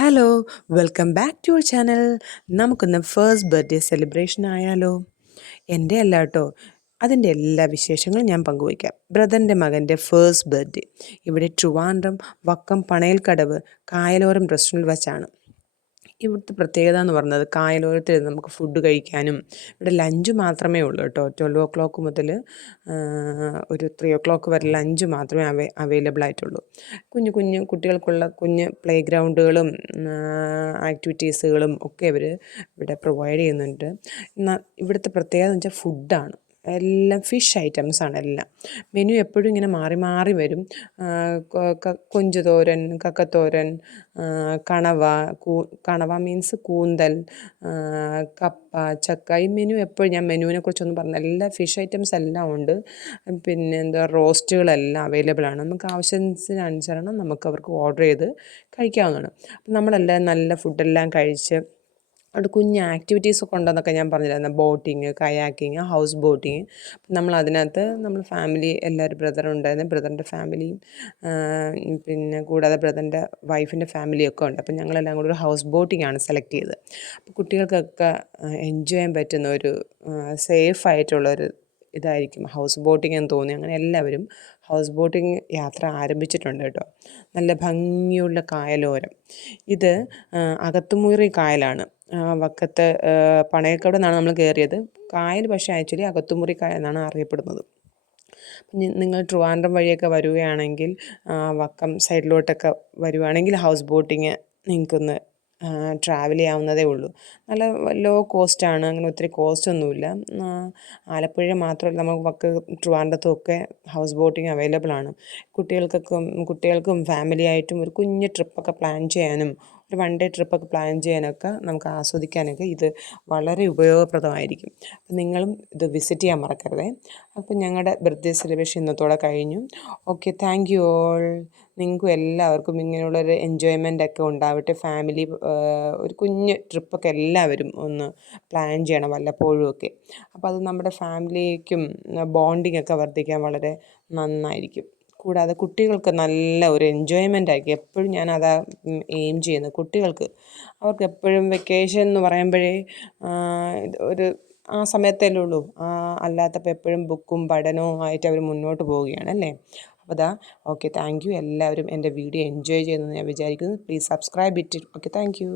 Hello, welcome back to our channel. നമുക്കിന്ന് first birthday celebration ആയാലോ? എൻ്റെ അല്ല കേട്ടോ, അതിൻ്റെ എല്ലാ വിശേഷങ്ങളും ഞാൻ പങ്കുവയ്ക്കാം. ബ്രദറിൻ്റെ മകൻ്റെ ഫസ്റ്റ് ബർത്ത്ഡേ ഇവിടെ ട്രിവാൻഡ്രം വക്കം പണയൽക്കടവ് കായലോരം റെസ്റ്റോറൻറ്റ് വച്ചാണ്. ഇവിടുത്തെ പ്രത്യേകത എന്ന് പറഞ്ഞത് കായലോരത്തിൽ നമുക്ക് ഫുഡ് കഴിക്കാനും ഇവിടെ ലഞ്ച് മാത്രമേ ഉള്ളൂ കേട്ടോ. 12 മുതൽ ഒരു 3 വരെ ലഞ്ച് മാത്രമേ അവൈലബിൾ ആയിട്ടുള്ളൂ. കുഞ്ഞു കുഞ്ഞു കുട്ടികൾക്കുള്ള കുഞ്ഞ് പ്ലേ ഗ്രൗണ്ടുകളും ആക്ടിവിറ്റീസുകളും ഒക്കെ അവർ ഇവിടെ പ്രൊവൈഡ് ചെയ്യുന്നുണ്ട്. എന്നാൽ ഇവിടുത്തെ പ്രത്യേകത എന്ന് വെച്ചാൽ ഫുഡാണ്. എല്ലാം ഫിഷ് ഐറ്റംസാണ് എല്ലാം. മെനു എപ്പോഴും ഇങ്ങനെ മാറി മാറി വരും. കൊഞ്ച് തോരൻ, കക്കത്തോരൻ, കണവ, കണവ മീൻസ് കൂന്തൽ, കപ്പ, ചക്ക. ഈ മെനു എപ്പോഴും ഞാൻ മെനുവിനെ കുറിച്ചൊന്നും പറഞ്ഞ എല്ലാ ഫിഷ് ഐറ്റംസ് എല്ലാം ഉണ്ട്. പിന്നെ എന്താ റോസ്റ്റുകളെല്ലാം അവൈലബിൾ ആണ്. നമുക്ക് ആവശ്യത്തിനനുസരണം നമുക്ക് അവർക്ക് ഓർഡർ ചെയ്ത് കഴിക്കാവുന്നതാണ്. അപ്പം നമ്മളെല്ലാം നല്ല ഫുഡെല്ലാം കഴിച്ച് അവിടെ കുഞ്ഞ് ആക്ടിവിറ്റീസൊക്കെ ഉണ്ടെന്നൊക്കെ ഞാൻ പറഞ്ഞില്ലായിരുന്നു. Boating, kayaking, house boating. നമ്മൾ അതിനകത്ത് നമ്മൾ ഫാമിലി എല്ലാവരും ബ്രദറുണ്ടായിരുന്നു, ബ്രദറിൻ്റെ ഫാമിലിയും പിന്നെ കൂടാതെ ബ്രദറിൻ്റെ വൈഫിൻ്റെ ഫാമിലിയൊക്കെ ഉണ്ട്. അപ്പം ഞങ്ങളെല്ലാം കൂടി ഒരു ഹൗസ് ബോട്ടിങ്ങാണ് സെലക്ട് ചെയ്തത്. അപ്പോൾ കുട്ടികൾക്കൊക്കെ എൻജോയ് ചെയ്യാൻ പറ്റുന്ന ഒരു സേഫായിട്ടുള്ളൊരു ഇതായിരിക്കും ഹൗസ് ബോട്ടിംഗ് എന്ന് തോന്നി. അങ്ങനെ എല്ലാവരും ഹൗസ് ബോട്ടിംഗ് യാത്ര ആരംഭിച്ചിട്ടുണ്ട് കേട്ടോ. നല്ല ഭംഗിയുള്ള കായലോരം. ഇത് അകത്തുമുറി കായലാണ്. വക്കത്ത് പണയക്കോട് നിന്നാണ് നമ്മൾ കയറിയത്. കായൽ പക്ഷേ ആക്ച്വലി അകത്തുമുറി കായൽ എന്നാണ് അറിയപ്പെടുന്നത്. നിങ്ങൾ ട്രിവാൻഡ്രം വഴിയൊക്കെ വരുകയാണെങ്കിൽ വക്കം സൈഡിലോട്ടൊക്കെ വരുവാണെങ്കിൽ ഹൗസ് ബോട്ടിങ് നിങ്ങൾക്കൊന്ന് ട്രാവൽ ചെയ്യാവുന്നതേ ഉള്ളൂ. നല്ല ലോ കോസ്റ്റാണ്, അങ്ങനെ ഒത്തിരി കോസ്റ്റൊന്നുമില്ല. ആലപ്പുഴ മാത്രമല്ല, നമുക്ക് ട്രിവാൻഡ്രത്തും ഒക്കെ ഹൗസ് ബോട്ടിങ് അവൈലബിൾ ആണ്. കുട്ടികൾക്കും ഫാമിലി ആയിട്ടും ഒരു കുഞ്ഞ് ട്രിപ്പൊക്കെ പ്ലാൻ ചെയ്യാനും ഒരു 1 ഡേ ട്രിപ്പൊക്കെ പ്ലാൻ ചെയ്യാനൊക്കെ നമുക്ക് ആസ്വദിക്കാനൊക്കെ ഇത് വളരെ ഉപയോഗപ്രദമായിരിക്കും. അപ്പം നിങ്ങളും ഇത് വിസിറ്റ് ചെയ്യാൻ മറക്കരുതേ. അപ്പം ഞങ്ങളുടെ ബർത്ത്ഡേ സെലിബ്രേഷൻ ഇന്നത്തോടെ കഴിഞ്ഞു. Okay, thank you all. നിങ്ങൾക്കും എല്ലാവർക്കും ഇങ്ങനെയുള്ളൊരു എൻജോയ്മെൻ്റ് ഒക്കെ ഉണ്ടാവട്ടെ. ഫാമിലി ഒരു കുഞ്ഞ് ട്രിപ്പൊക്കെ എല്ലാവരും ഒന്ന് പ്ലാൻ ചെയ്യണം വല്ലപ്പോഴും ഒക്കെ. അപ്പോൾ അത് നമ്മുടെ ഫാമിലിക്കും ബോണ്ടിങ് ഒക്കെ വർദ്ധിക്കാൻ വളരെ നന്നായിരിക്കും. കൂടാതെ കുട്ടികൾക്ക് നല്ല ഒരു എൻജോയ്മെൻ്റ് ആയിരിക്കും. എപ്പോഴും ഞാനതാ എയിം ചെയ്യുന്നത്. കുട്ടികൾക്ക് അവർക്ക് എപ്പോഴും വെക്കേഷൻ എന്ന് പറയുമ്പോഴേ ഒരു ആ സമയത്തല്ലേ ഉള്ളൂ. അല്ലാത്തപ്പോൾ എപ്പോഴും ബുക്കും പഠനവും ആയിട്ട് അവർ മുന്നോട്ട് പോവുകയാണ് അല്ലേ. അപ്പോൾ ഓക്കെ, താങ്ക് യു. എല്ലാവരും എൻ്റെ വീഡിയോ എൻജോയ് ചെയ്യുമെന്ന് ഞാൻ വിചാരിക്കുന്നു. Please subscribe it. Okay, thank you.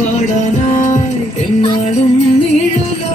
വാടാനായി എന്നാലും നീഴുലോ